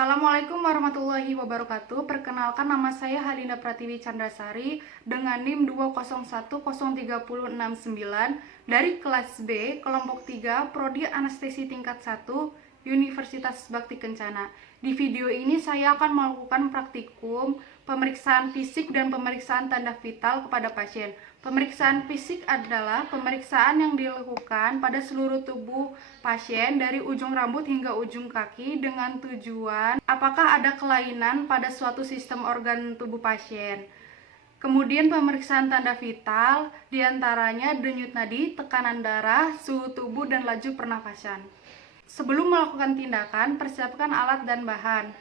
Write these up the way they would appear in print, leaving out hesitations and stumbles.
Assalamualaikum warahmatullahi wabarakatuh. Perkenalkan, nama saya Halinda Pratiwi Chandrasari dengan NIM 201030669 dari kelas B, kelompok 3, Prodi Anestesi tingkat 1, Universitas Bakti Kencana. Di video ini saya akan melakukan praktikum pemeriksaan fisik dan pemeriksaan tanda vital kepada pasien. Pemeriksaan fisik adalah pemeriksaan yang dilakukan pada seluruh tubuh pasien dari ujung rambut hingga ujung kaki dengan tujuan apakah ada kelainan pada suatu sistem organ tubuh pasien. Kemudian pemeriksaan tanda vital diantaranya denyut nadi, tekanan darah, suhu tubuh, dan laju pernafasan. Sebelum melakukan tindakan, persiapkan alat dan bahan.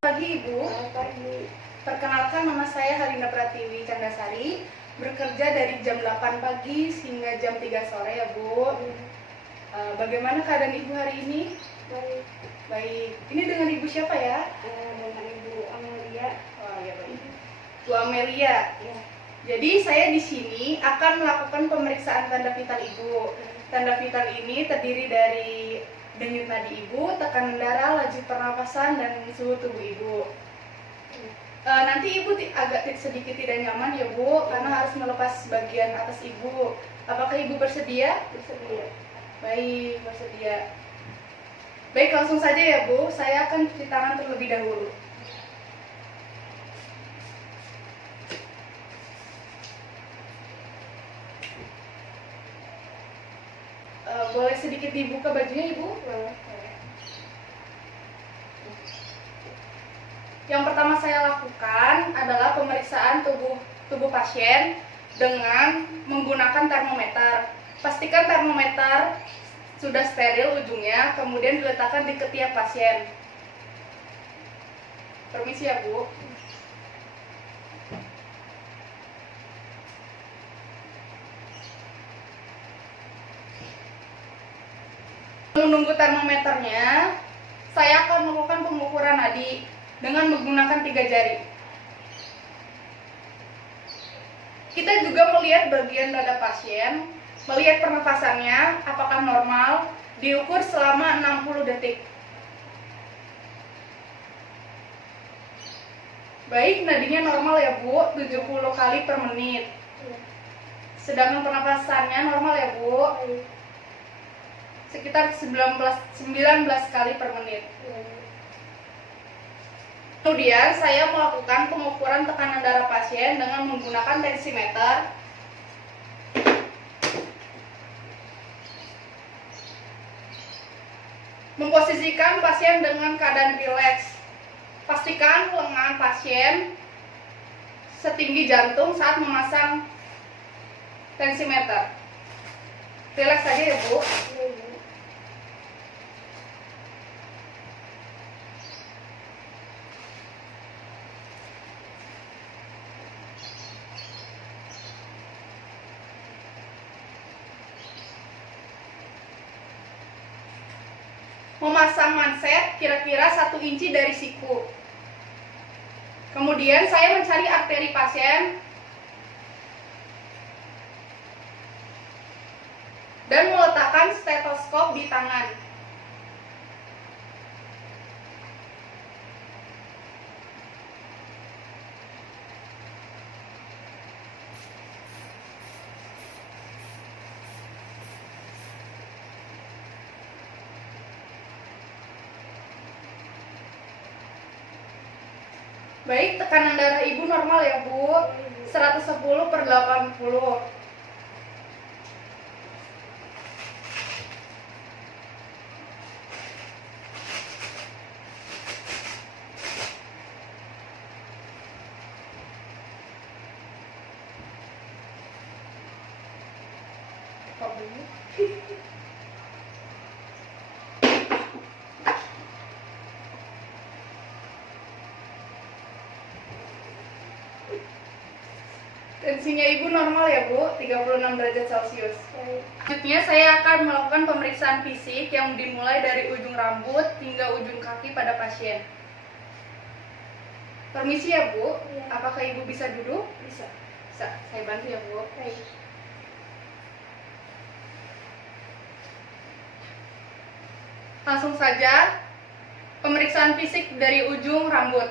Pagi Ibu. Pagi. Perkenalkan, nama saya Halinda Pratiwi Chandrasari, bekerja dari jam 8 pagi hingga jam 3 sore ya Bu. Bagaimana keadaan Ibu hari ini? Baik. Baik. Ini dengan Ibu siapa ya? Dengan Ibu Amelia. Oh ya, baik. Bu Amelia. Ya. Jadi saya di sini akan melakukan pemeriksaan tanda vital Ibu. Tanda vital ini terdiri dari denyut nadi Ibu, tekanan darah, laju pernapasan, dan suhu tubuh Ibu. Nanti Ibu agak sedikit tidak nyaman ya Bu, karena harus melepas bagian atas Ibu. Apakah Ibu bersedia? Bersedia. Baik, bersedia. Baik, langsung saja ya Bu, saya akan cuci tangan terlebih dahulu. Boleh sedikit dibuka bajunya Ibu? Yang pertama saya lakukan adalah pemeriksaan tubuh pasien dengan menggunakan termometer. Pastikan termometer sudah steril ujungnya, kemudian diletakkan di ketiak pasien. Permisi ya Bu. Menunggu termometernya, saya akan melakukan pengukuran nadi dengan menggunakan 3 jari. Kita juga melihat bagian dada pasien, melihat pernafasannya apakah normal, diukur selama 60 detik. Baik, nadinya normal ya Bu, 70 kali per menit. Sedangkan pernafasannya normal ya Bu, sekitar 19 kali per menit. Kemudian saya melakukan pengukuran tekanan darah pasien dengan menggunakan tensimeter. Memposisikan pasien dengan keadaan rileks. Pastikan lengan pasien setinggi jantung saat memasang tensimeter. Rileks saja ya Bu. Memasang manset kira-kira 1 inci dari siku. Kemudian saya mencari arteri pasien dan meletakkan stetoskop di tangan. Baik, tekanan darah Ibu normal ya Bu, 110/80. Tensinya Ibu normal ya Bu, 36 derajat Celcius. Selanjutnya saya akan melakukan pemeriksaan fisik yang dimulai dari ujung rambut hingga ujung kaki pada pasien. Permisi ya Bu, Ya. Apakah Ibu bisa duduk? Bisa. Bisa, saya bantu ya Bu. Baik. Langsung saja pemeriksaan fisik dari ujung rambut.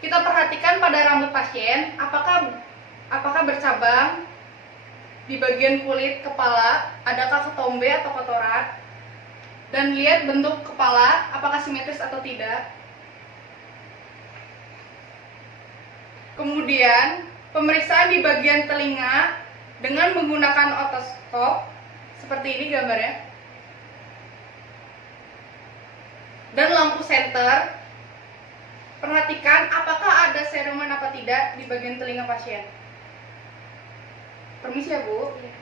Kita perhatikan pada rambut pasien apakah bercabang di bagian kulit kepala, adakah ketombe atau kotoran, dan lihat bentuk kepala apakah simetris atau tidak. Kemudian pemeriksaan di bagian telinga dengan menggunakan otoskop seperti ini gambarnya, dan lampu senter. Perhatikan apakah ada serumen apa tidak di bagian telinga pasien. Permisi ya Bu. Iya.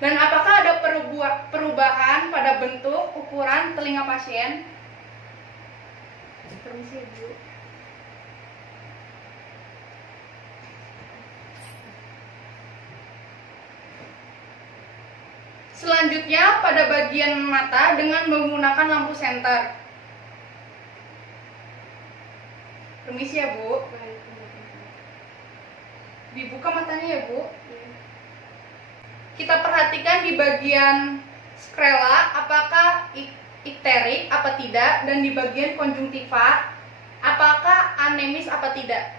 Dan apakah ada perubahan pada bentuk ukuran telinga pasien? Permisi Bu. Selanjutnya pada bagian mata dengan menggunakan lampu senter. Permisi ya Bu. Baik. Dibuka matanya ya Bu. Iya. Kita perhatikan di bagian skrela apakah ikterik apa tidak, dan di bagian konjungtiva apakah anemis apa tidak.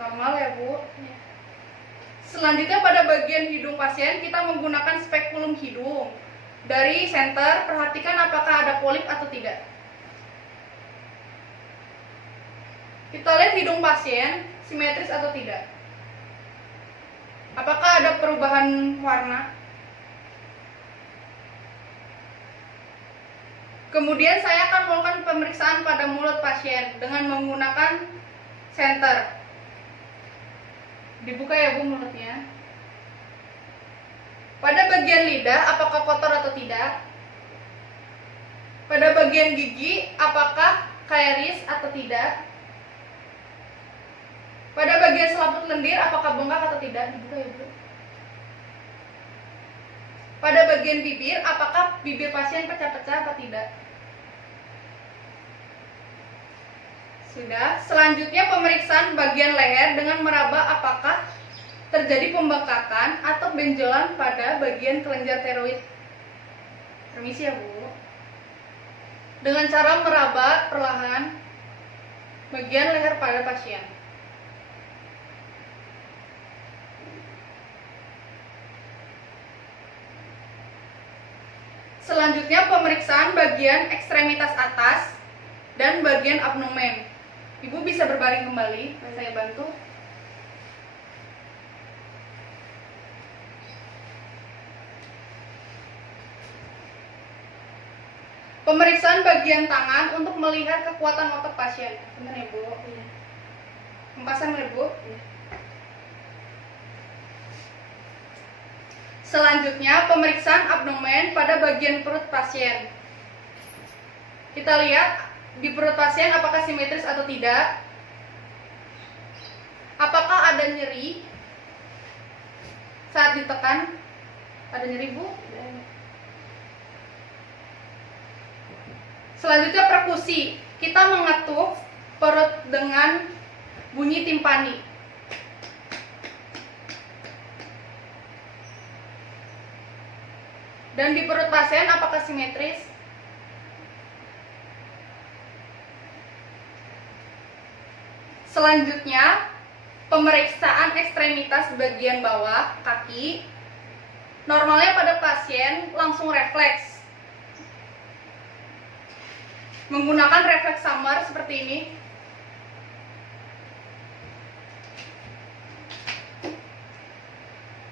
Normal ya Bu. Iya. Selanjutnya pada bagian hidung pasien kita menggunakan spekulum hidung. Dari senter perhatikan apakah ada polip atau tidak. Kita lihat hidung pasien simetris atau tidak. Apakah ada perubahan warna? Kemudian saya akan melakukan pemeriksaan pada mulut pasien dengan menggunakan senter. Dibuka ya Bu mulutnya. Pada bagian lidah apakah kotor atau tidak? Pada bagian gigi apakah kairis atau tidak? Pada bagian selaput lendir apakah bengkak atau tidak? Dibuka ya Bu. Pada bagian bibir apakah bibir pasien pecah-pecah atau tidak? Sudah. Selanjutnya pemeriksaan bagian leher dengan meraba apakah terjadi pembengkakan atau benjolan pada bagian kelenjar tiroid. Permisi ya Bu. Dengan cara meraba perlahan bagian leher pada pasien. Selanjutnya pemeriksaan bagian ekstremitas atas dan bagian abdomen. Ibu bisa berbaring kembali, saya bantu. Pemeriksaan bagian tangan untuk melihat kekuatan otot pasien. Benar ya Bu? Iya. Empasan ya Bu? Iya. Selanjutnya pemeriksaan abdomen pada bagian perut pasien. Kita lihat di perut pasien apakah simetris atau tidak. Apakah ada nyeri saat ditekan? Ada nyeri Bu? Selanjutnya perkusi. Kita mengetuk perut dengan bunyi timpani. Dan di perut pasien apakah simetris? Selanjutnya pemeriksaan ekstremitas bagian bawah kaki. Normalnya pada pasien langsung refleks menggunakan refleks samar seperti ini.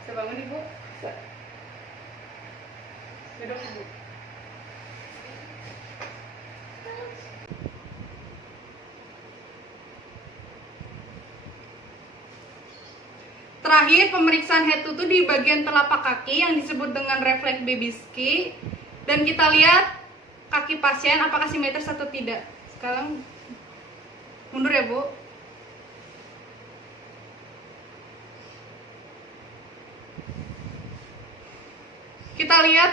Bisa bangun Ibu? Duduk Ibu. Terakhir pemeriksaan head to toe di bagian telapak kaki yang disebut dengan refleks Babinski, dan kita lihat kaki pasien apakah simetris atau tidak. Sekarang mundur ya Bu. Kita lihat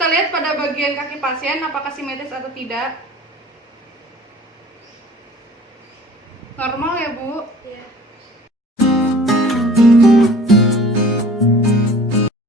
Kita lihat pada bagian kaki pasien apakah simetris atau tidak. Normal ya, Bu? Iya.